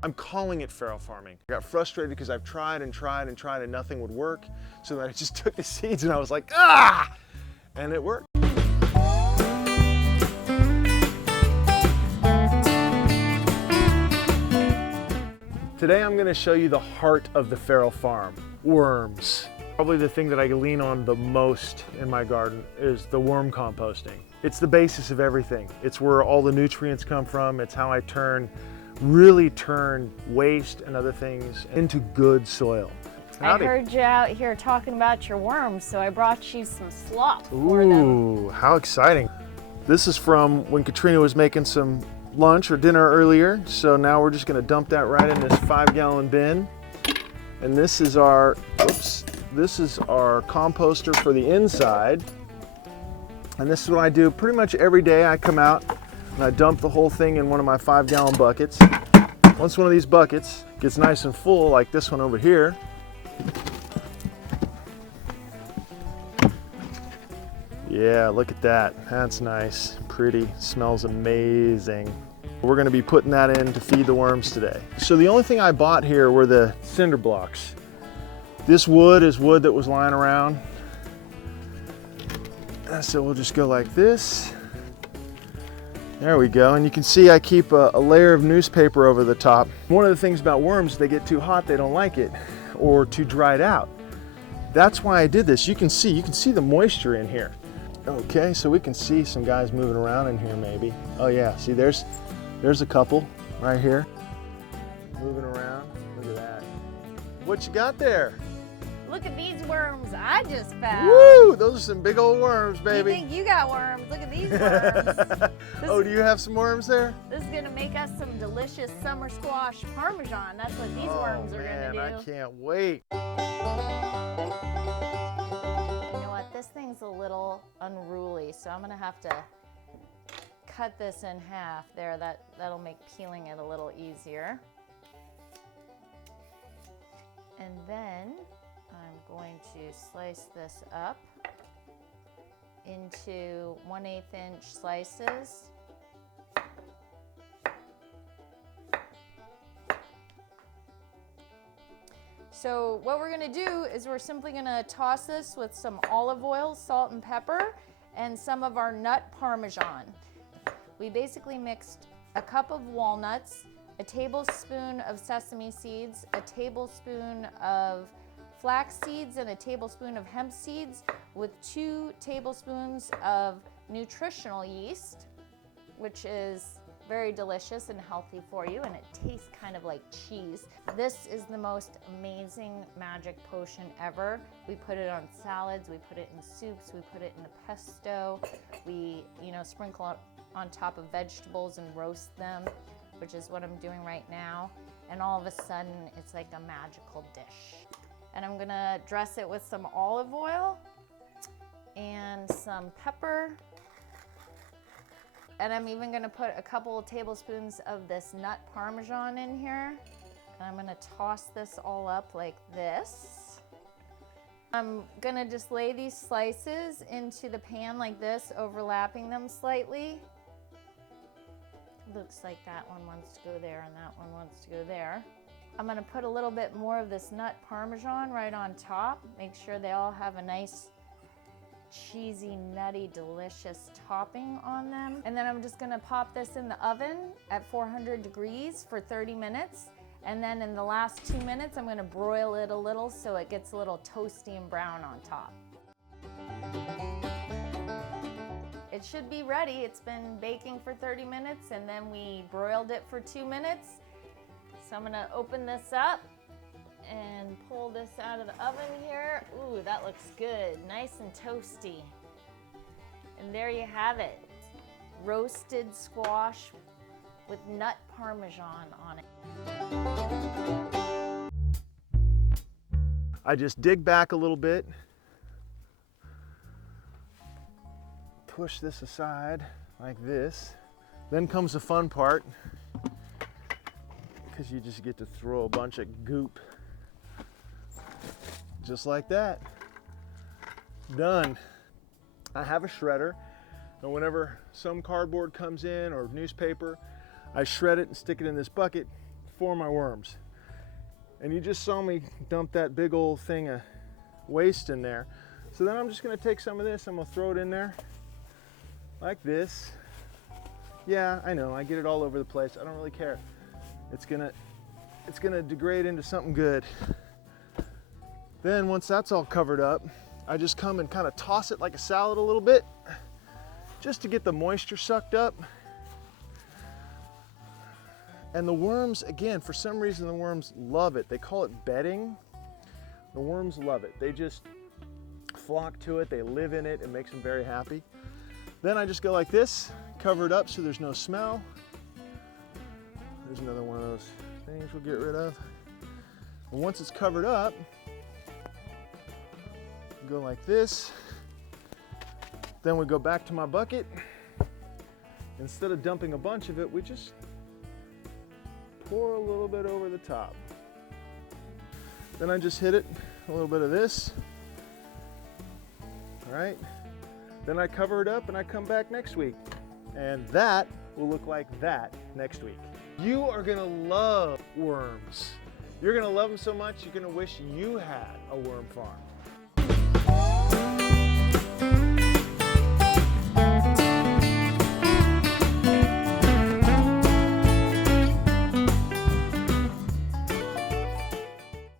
I'm calling it feral farming. I got frustrated because I've tried and tried and tried and nothing would work. So then I just took the seeds and I was like, ah! And it worked. Today I'm gonna show you the heart of the feral farm, worms. Probably the thing that I lean on the most in my garden is the worm composting. It's the basis of everything. It's where all the nutrients come from. It's how I really turn waste and other things into good soil. Howdy. I heard you out here talking about your worms, so I brought you some slop for them. Ooh, how exciting. This is from when Katrina was making some lunch or dinner earlier. So now we're just gonna dump that right in this 5-gallon bin. And this is our, this is our composter for the inside. And this is what I do pretty much every day. I come out and I dump the whole thing in one of my 5-gallon buckets. Once one of these buckets gets nice and full, like this one over here, yeah, look at that. That's nice, pretty, smells amazing. We're gonna be putting that in to feed the worms today. So the only thing I bought here were the cinder blocks. This wood is wood that was lying around. So we'll just go like this. There we go, and you can see I keep a layer of newspaper over the top. One of the things about worms, they get too hot, they don't like it, or too dried out. That's why I did this. You can see the moisture in here. Okay, so we can see some guys moving around in here maybe. Oh yeah, see there's a couple right here. Moving around, look at that. What you got there? Look at these worms I just found. Woo, those are some big old worms, baby. You think you got worms? Look at these worms. Oh, do you have some worms there? This is gonna make us some delicious summer squash parmesan. That's what these worms are gonna do. I can't wait. You know what, this thing's a little unruly, so I'm gonna have to cut this in half there. That'll make peeling it a little easier. And then I'm going to slice this up into 1/8 inch slices. So what we're gonna do is we're simply gonna toss this with some olive oil, salt and pepper, and some of our nut parmesan. We basically mixed a cup of walnuts, a tablespoon of sesame seeds, a tablespoon of flax seeds, and a tablespoon of hemp seeds with 2 tablespoons of nutritional yeast, which is very delicious and healthy for you, and it tastes kind of like cheese. This is the most amazing magic potion ever. We put it on salads, we put it in soups, we put it in the pesto, we sprinkle it on top of vegetables and roast them, which is what I'm doing right now. And all of a sudden, it's like a magical dish. And I'm gonna dress it with some olive oil and some pepper. And I'm even gonna put a couple of tablespoons of this nut parmesan in here. And I'm gonna toss this all up like this. I'm gonna just lay these slices into the pan like this, overlapping them slightly. Looks like that one wants to go there and that one wants to go there. I'm gonna put a little bit more of this nut parmesan right on top. Make sure they all have a nice cheesy, nutty, delicious topping on them. And then I'm just gonna pop this in the oven at 400 degrees for 30 minutes. And then in the last 2 minutes, I'm gonna broil it a little so it gets a little toasty and brown on top. It should be ready. It's been baking for 30 minutes and then we broiled it for 2 minutes. So I'm gonna open this up and pull this out of the oven here. Ooh, that looks good, nice and toasty. And there you have it, roasted squash with nut parmesan on it. I just dig back a little bit, push this aside like this. Then comes the fun part, because you just get to throw a bunch of goop just like that. Done. I have a shredder, and whenever some cardboard comes in or newspaper, I shred it and stick it in this bucket, for my worms. And you just saw me dump that big old thing of waste in there. So then I'm just gonna take some of this, I'm gonna throw it in there like this. Yeah, I know, I get it all over the place. I don't really care. It's gonna degrade into something good. Then once that's all covered up, I just come and kind of toss it like a salad a little bit, just to get the moisture sucked up. And the worms, again, for some reason the worms love it. They call it bedding. The worms love it. They just flock to it, they live in it, it makes them very happy. Then I just go like this, cover it up so there's no smell. There's another one of those things we'll get rid of. And once it's covered up, go like this. Then we go back to my bucket. Instead of dumping a bunch of it, we just pour a little bit over the top. Then I just hit it, a little bit of this. All right. Then I cover it up and I come back next week. And that will look like that next week. You are gonna love worms. You're gonna love them so much, you're gonna wish you had a worm farm.